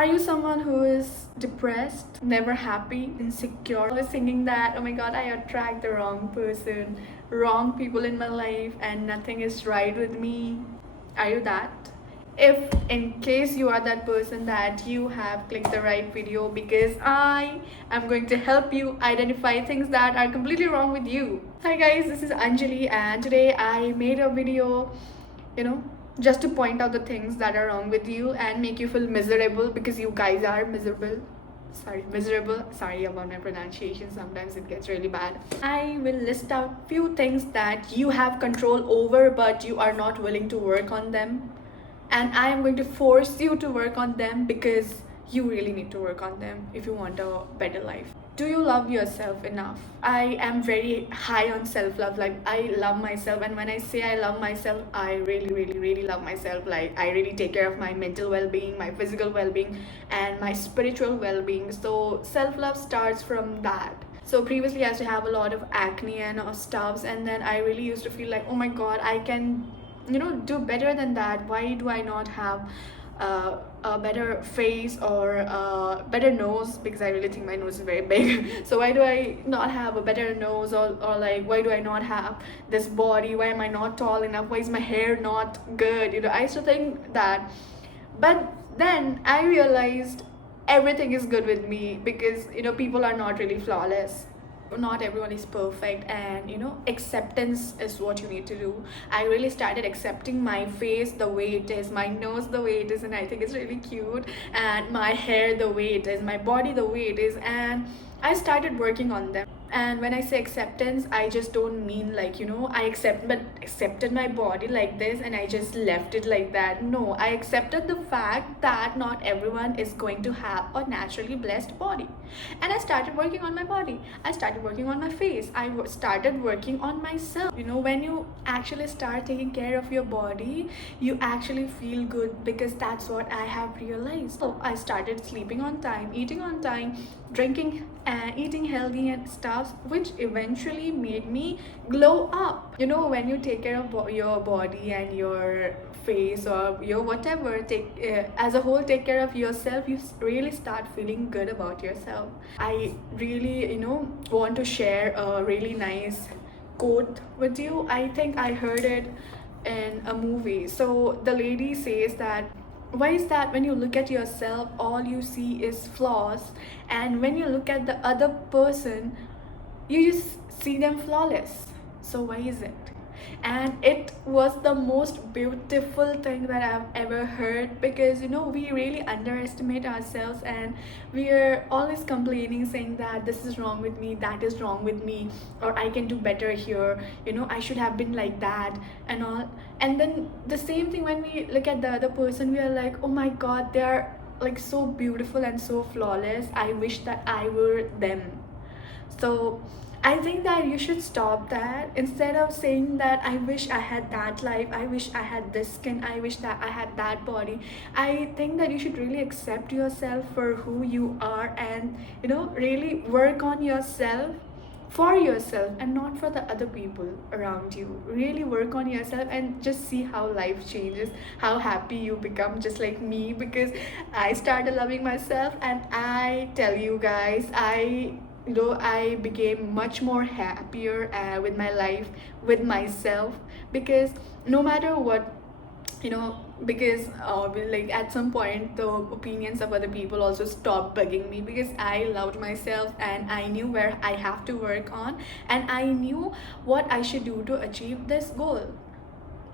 Are you someone who is depressed, never happy, insecure? Always thinking that, oh my god, I attract the wrong person, wrong people in my life, and nothing is right with me? Are you that? If in case you are that person, that you have clicked the right video, because I am going to help you identify things that are completely wrong with you. Hi guys, this is Anjali, and today I made a video, you know, just to point out the things that are wrong with you and make you feel miserable, because you guys are miserable. Sorry about my pronunciation, sometimes it gets really bad. I will list out few things that you have control over but you are not willing to work on them, and I am going to force you to work on them, because you really need to work on them if you want a better life. Do you love yourself enough? I am very high on self-love. Like, I love myself, and when I say I love myself, I really love myself. Like, I really take care of my mental well-being, my physical well-being, and my spiritual well-being. So self-love starts from that. So previously I used to have a lot of acne and stuffs, and then I really used to feel like, oh my god, I can, do better than that. Why do I not have a better face or a better nose? Because I really think my nose is very big. So why do I not have a better nose, or like, why do I not have this body? Why am I not tall enough? Why is my hair not good? I used to think that. But then I realized everything is good with me, because people are not really flawless. Not everyone is perfect, and acceptance is what you need to do. I really started accepting my face the way it is, my nose the way it is, and I think it's really cute, and my hair the way it is, my body the way it is, and I started working on them. And when I say acceptance, I just don't mean like, I accepted my body like this and I just left it like that. No, I accepted the fact that not everyone is going to have a naturally blessed body, and I started working on my body. I started working on my face. I started working on myself. When you actually start taking care of your body, you actually feel good, because that's what I have realized. So I started sleeping on time, eating on time, drinking and eating healthy and stuff, which eventually made me glow up. When you take care of your body and your face, or your whatever, as a whole, take care of yourself, you really start feeling good about yourself. I really want to share a really nice quote with you. I think I heard it in a movie. So the lady says that, why is that when you look at yourself, all you see is flaws, and when you look at the other person, you just see them flawless? So why is it? And it was the most beautiful thing that I've ever heard, because we really underestimate ourselves, and we are always complaining, saying that this is wrong with me, that is wrong with me, or I can do better here, I should have been like that and all. And then the same thing, when we look at the other person, we are like, oh my god, they are like so beautiful and so flawless, I wish that I were them. So I think that you should stop that. Instead of saying that, I wish I had that life, I wish I had this skin, I wish that I had that body, I think that you should really accept yourself for who you are, and really work on yourself, for yourself and not for the other people around you. Really work on yourself and just see how life changes, how happy you become, just like me, because I started loving myself, and I tell you guys, I became much more happier with my life, with myself, because no matter what, because like, at some point the opinions of other people also stopped bugging me, because I loved myself, and I knew where I have to work on, and I knew what I should do to achieve this goal,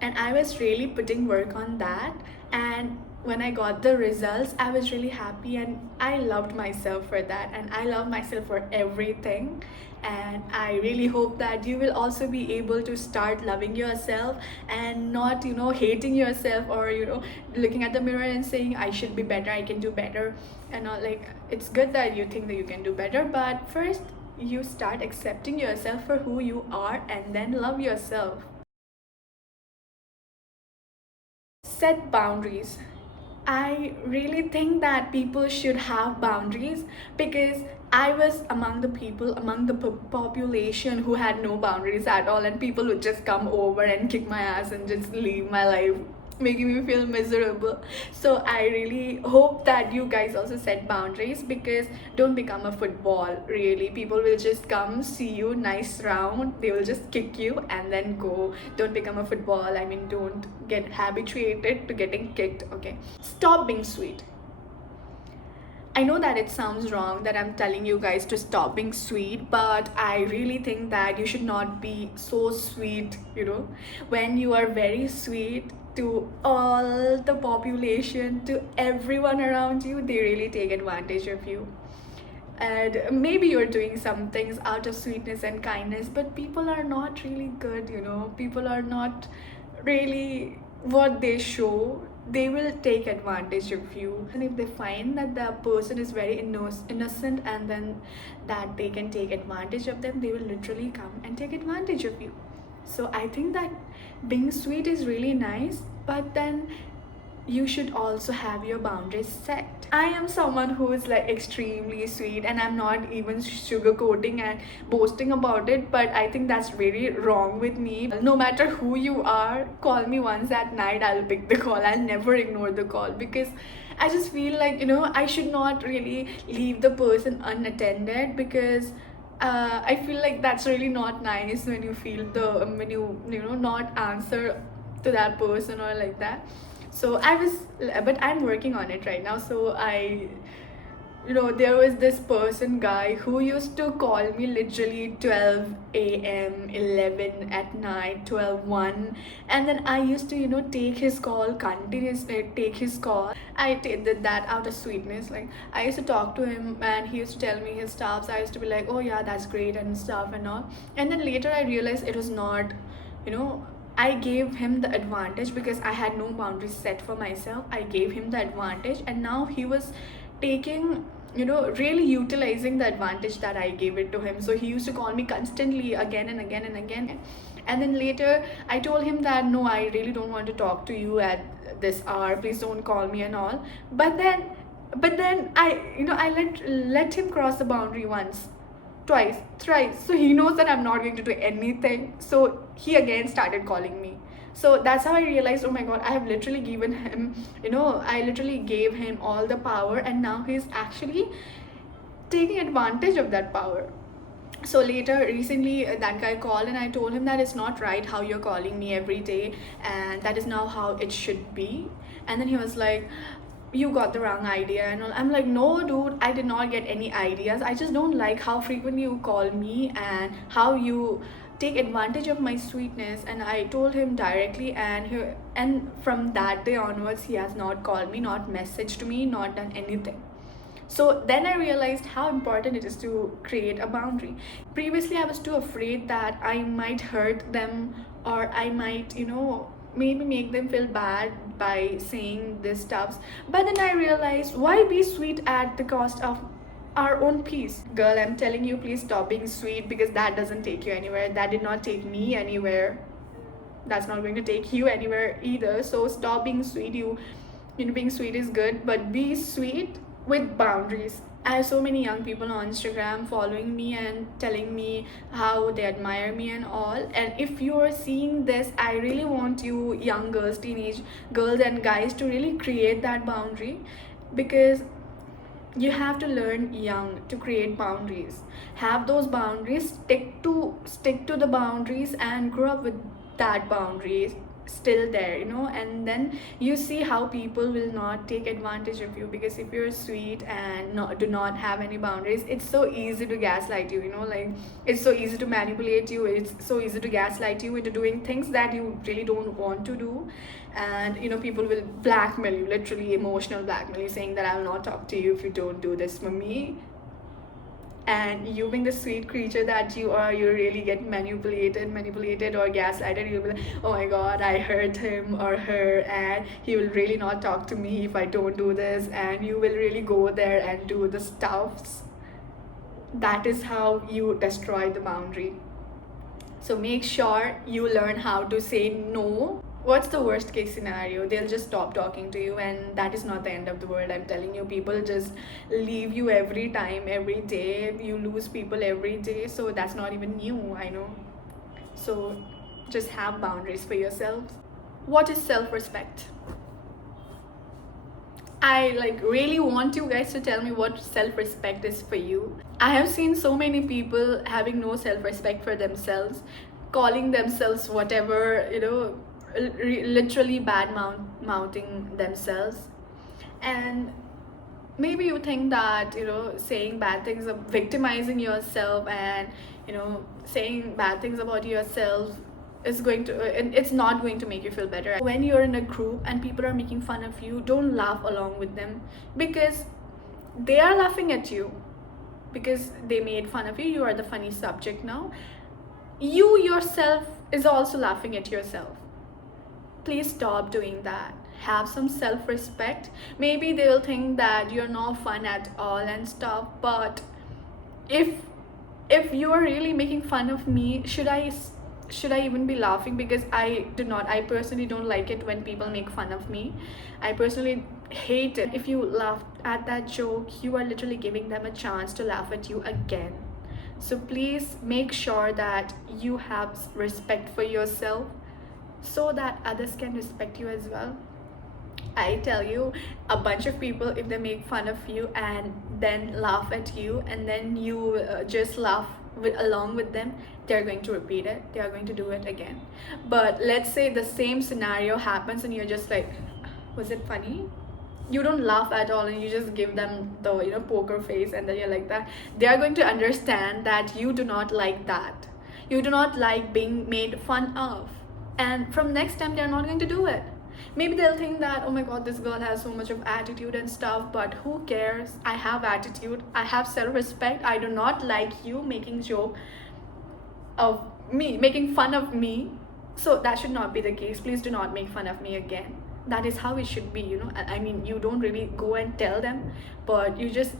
and I was really putting work on that. And when I got the results, I was really happy, and I loved myself for that, and I love myself for everything. And I really hope that you will also be able to start loving yourself, and not hating yourself, or looking at the mirror and saying, I should be better, I can do better, and not like, it's good that you think that you can do better, but first you start accepting yourself for who you are, and then love yourself. Set boundaries. I really think that people should have boundaries, because I was among the people, among the population who had no boundaries at all, and people would just come over and kick my ass and just leave my life making me feel miserable. So I really hope that you guys also set boundaries, because don't become a football. Really, people will just come, see you nice round, they will just kick you and then go. Don't become a football. I mean, don't get habituated to getting kicked. Okay, stop being sweet. I know that it sounds wrong that I'm telling you guys to stop being sweet, but I really think that you should not be so sweet, you know. When you are very sweet to all the population, to everyone around you, they really take advantage of you. And maybe you're doing some things out of sweetness and kindness, but people are not really good, you know. People are not really what they show. They will take advantage of you, and if they find that the person is very innocent, and then that they can take advantage of them, they will literally come and take advantage of you. So I think that being sweet is really nice, but then you should also have your boundaries set. I am someone who is like extremely sweet, and I'm not even sugarcoating and boasting about it, but I think that's very wrong with me. No matter who you are, call me once at night, I'll pick the call. I'll never ignore the call, because I just feel like, you know, I should not really leave the person unattended, because I feel like that's really not nice when you feel when you know, not answer to that person or like that. So but I'm working on it right now. So you know, there was this guy who used to call me literally 12 a.m, 11 at night, 12:01, and then I used to, you know, take his call continuously, take his call. I did that out of sweetness. Like, I used to talk to him and he used to tell me his stuff. I used to be like, oh yeah, that's great and stuff and all. And then later I realized it was not, you know, I gave him the advantage because I had no boundaries set for myself. I gave him the advantage, and now he was taking, you know, really utilizing the advantage that I gave it to him. So he used to call me constantly, again and again and again. And then later I told him that no, I really don't want to talk to you at this hour, please don't call me and all. But then I, you know, I let him cross the boundary once, twice, thrice. So he knows that I'm not going to do anything. So he again started calling me. So that's how I realized, oh my god, I have literally given him, you know, I literally gave him all the power, and now he's actually taking advantage of that power. So later, recently, that guy called and I told him that it's not right how you're calling me every day, and that is now how it should be. And then he was like, you got the wrong idea and all. I'm like, no dude, I did not get any ideas. I just don't like how frequently you call me and how you take advantage of my sweetness. And I told him directly, and from that day onwards he has not called me, not messaged me, not done anything. So then I realized how important it is to create a boundary. Previously I was too afraid that I might hurt them, or I might, you know, maybe make them feel bad by saying this stuff. But then I realized, why be sweet at the cost of our own peace? Girl, I'm telling you, please stop being sweet, because that doesn't take you anywhere. That did not take me anywhere. That's not going to take you anywhere either. So stop being sweet. You know, being sweet is good, but be sweet with boundaries. I have so many young people on Instagram following me and telling me how they admire me and all. And if you are seeing this, I really want you young girls, teenage girls and guys, to really create that boundary, because you have to learn young to create boundaries. Have those boundaries, stick to the boundaries, and grow up with that boundaries still there, you know. And then you see how people will not take advantage of you, because if you're sweet and do not have any boundaries, it's so easy to gaslight you, you know. Like, it's so easy to manipulate you, it's so easy to gaslight you into doing things that you really don't want to do. And you know, people will blackmail you, literally emotional blackmail you, saying that I will not talk to you if you don't do this for me. And you, being the sweet creature that you are, you really get manipulated or gaslighted. You'll be like, oh my god, I hurt him or her, and he will really not talk to me if I don't do this. And you will really go there and do the stuffs. That is how you destroy the boundary. So make sure you learn how to say no. What's the worst case scenario? They'll just stop talking to you, and that is not the end of the world. I'm telling you, people just leave you every time, every day. You lose people every day, so that's not even new, I know. So just have boundaries for yourselves. what is self-respect? I really want you guys to tell me what self-respect is for you. I have seen so many people having no self-respect for themselves, calling themselves whatever, literally mouthing themselves. And maybe you think that saying bad things, victimizing yourself, and saying bad things about yourself is going to it's not going to make you feel better. When you're in a group and people are making fun of you, don't laugh along with them, because they are laughing at you because they made fun of you. You are the funny subject now. You yourself is also laughing at yourself. Please stop doing that. Have some self-respect. Maybe they will think that you're not fun at all and stuff, but if you are really making fun of me, should I even be laughing? Because I personally don't like it when people make fun of me. I personally hate it. If you laugh at that joke, you are literally giving them a chance to laugh at you again. So please make sure that you have respect for yourself, so that others can respect you as well. I tell you, a bunch of people, if they make fun of you and then laugh at you, and then you just laugh along with them, they're going to repeat it. They are going to do it again. But let's say the same scenario happens and you're just like, was it funny? You don't laugh at all and you just give them the poker face, and then you're like that. They are going to understand that you do not like that. You do not like being made fun of. And from next time, they're not going to do it. Maybe they'll think that, oh my god, this girl has so much of attitude and stuff, but who cares? I have attitude, I have self-respect. I do not like you making joke of me, making fun of me. So that should not be the case. Please do not make fun of me again. That is how it should be, I mean, you don't really go and tell them, but you just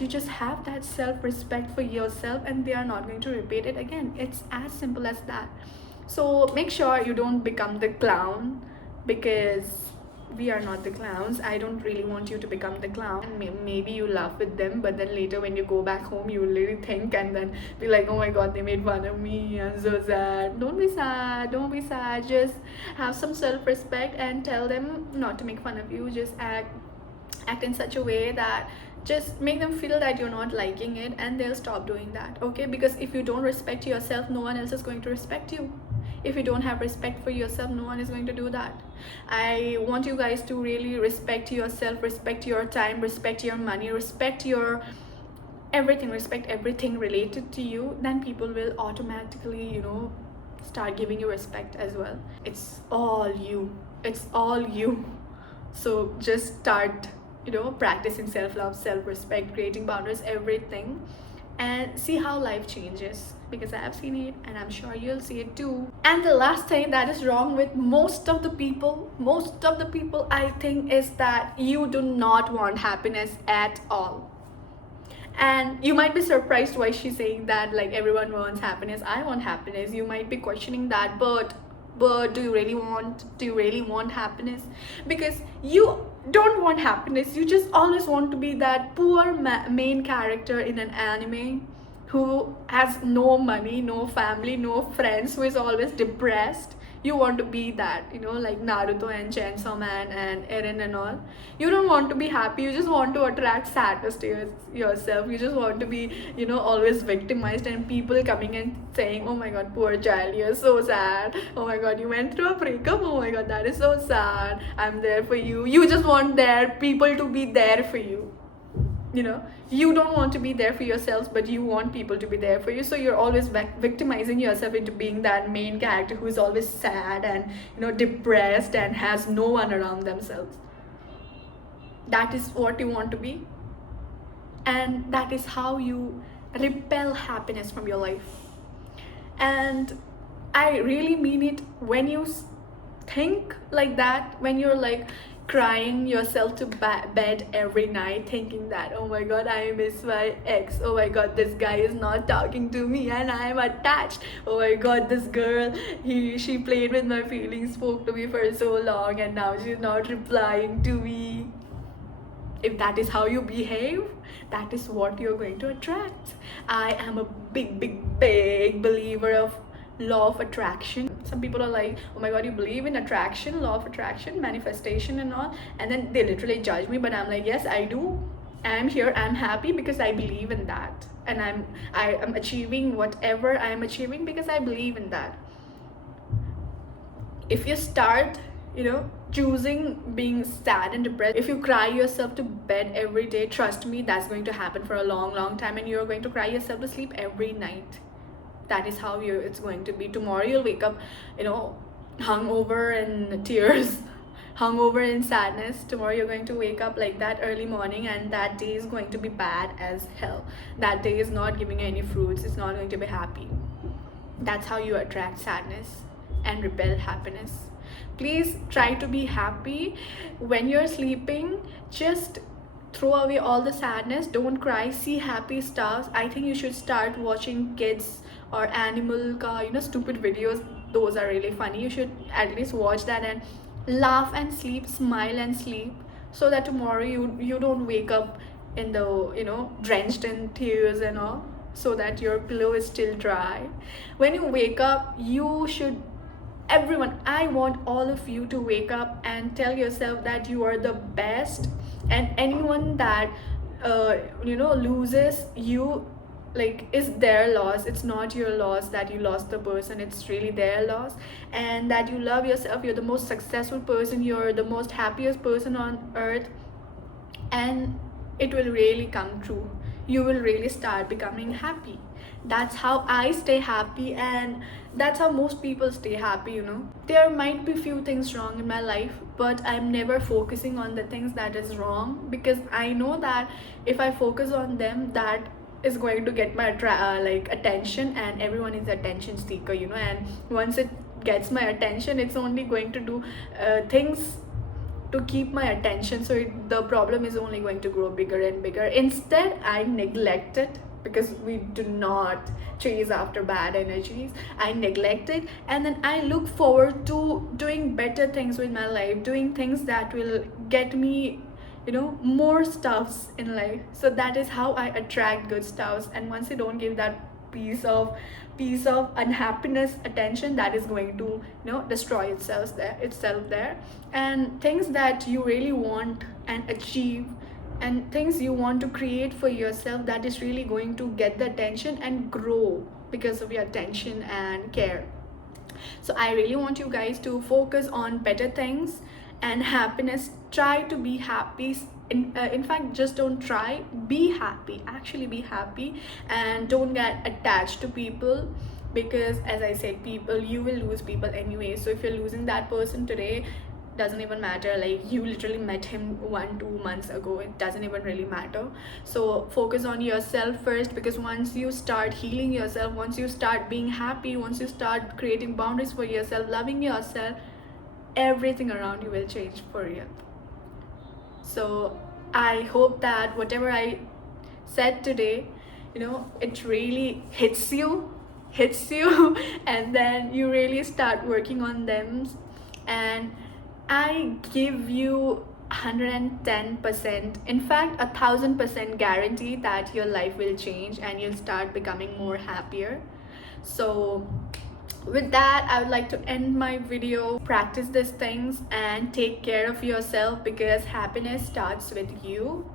you just have that self-respect for yourself, and they are not going to repeat it again. It's as simple as that. So make sure you don't become the clown, because we are not the clowns. I don't really want you to become the clown. Maybe you laugh with them, but then later when you go back home, you will really think and then be like, oh my god, they made fun of me, I'm so sad. Don't be sad, don't be sad. Just have some self-respect and tell them not to make fun of you. Just act in such a way that just make them feel that you're not liking it, and they'll stop doing that. Okay? Because if you don't respect yourself, no one else is going to respect you. If you don't have respect for yourself, no one is going to do that. I want you guys to really respect yourself, respect your time, respect your money, respect your everything, respect everything related to you. Then people will automatically start giving you respect as well. It's all you. So just start practicing self-love, self-respect, creating boundaries, everything, and see how life changes, because I have seen it and I'm sure you'll see it too. And the last thing that is wrong with most of the people I think, is that you do not want happiness at all. And you might be surprised why she's saying that, like, everyone wants happiness. I want happiness. You might be questioning that, but do you really want happiness? Because you don't want happiness. You just always want to be that poor main character in an anime who has no money, no family, no friends, who is always depressed. You want to be that, like Naruto and Chainsaw Man and Eren and all. You don't want to be happy. You just want to attract sadness to yourself. You just want to be, always victimized, and people coming and saying, oh my god, poor child, you're so sad. Oh my god, you went through a breakup. Oh my god, that is so sad. I'm there for you. You just want people to be there for you. You don't want to be there for yourselves, but you want people to be there for you. So you're always victimizing yourself into being that main character who is always sad and depressed and has no one around themselves. That is what you want to be, and that is how you repel happiness from your life. And I really mean it. When you think like that, when you're like crying yourself to bed every night thinking that, oh my god, I miss my ex, oh my god, this guy is not talking to me and I am attached, oh my god, this girl, she played with my feelings, spoke to me for so long, and now she's not replying to me. If that is how you behave, that is what you're going to attract. I am a big believer of law of attraction. some people are like, oh my god, you believe in attraction, law of attraction, manifestation and all, and then they literally judge me. But I'm like, yes, I do. I'm here, I'm happy because I believe in that, and I am achieving whatever I am achieving because I believe in that. If you start, choosing being sad and depressed, if you cry yourself to bed every day, trust me, that's going to happen for a long time, and you're going to cry yourself to sleep every night. That is how it's going to be. Tomorrow you'll wake up, hungover in tears, hungover in sadness. Tomorrow you're going to wake up like that early morning, and that day is going to be bad as hell. That day is not giving you any fruits. It's not going to be happy. That's how you attract sadness and repel happiness. Please try to be happy. When you're sleeping, just throw away all the sadness. Don't cry. See happy stuff. I think you should start watching kids or animal stupid videos. Those are really funny. You should at least watch that and laugh and sleep, smile and sleep, so that tomorrow you don't wake up in the drenched in tears and all, so that your pillow is still dry. When you wake up, you should, everyone, I want all of you to wake up and tell yourself that you are the best, and anyone that loses you, like, is their loss. It's not your loss that you lost the person, it's really their loss. And that you love yourself, you're the most successful person, you're the most happiest person on earth, and it will really come true. You will really start becoming happy. That's how I stay happy, and that's how most people stay happy. There might be few things wrong in my life, but I'm never focusing on the things that is wrong, because I know that if I focus on them, that is going to get my attention, and everyone is attention seeker, and once it gets my attention, it's only going to do things to keep my attention. So the problem is only going to grow bigger and bigger. Instead, I neglect it, because we do not chase after bad energies. I neglect it, and then I look forward to doing better things with my life, doing things that will get me more stuffs in life. So that is how I attract good stuffs. And once you don't give that piece of unhappiness attention, that is going to destroy itself there. And things that you really want and achieve, and things you want to create for yourself, that is really going to get the attention and grow because of your attention and care. So I really want you guys to focus on better things and happiness. Try to be happy. In fact, just don't try, be happy. Actually be happy, and don't get attached to people, because as I said, people, you will lose people anyway. So if you're losing that person today, doesn't even matter, like you literally met him 1-2 months ago, it doesn't even really matter. So focus on yourself first, because once you start healing yourself, once you start being happy, once you start creating boundaries for yourself, loving yourself, everything around you will change for you. So I hope that whatever I said today, it really hits you and then you really start working on them. And I give you 110%, in fact 1000% guarantee that your life will change and you'll start becoming more happier. So with that, I would like to end my video. Practice these things and take care of yourself, because happiness starts with you.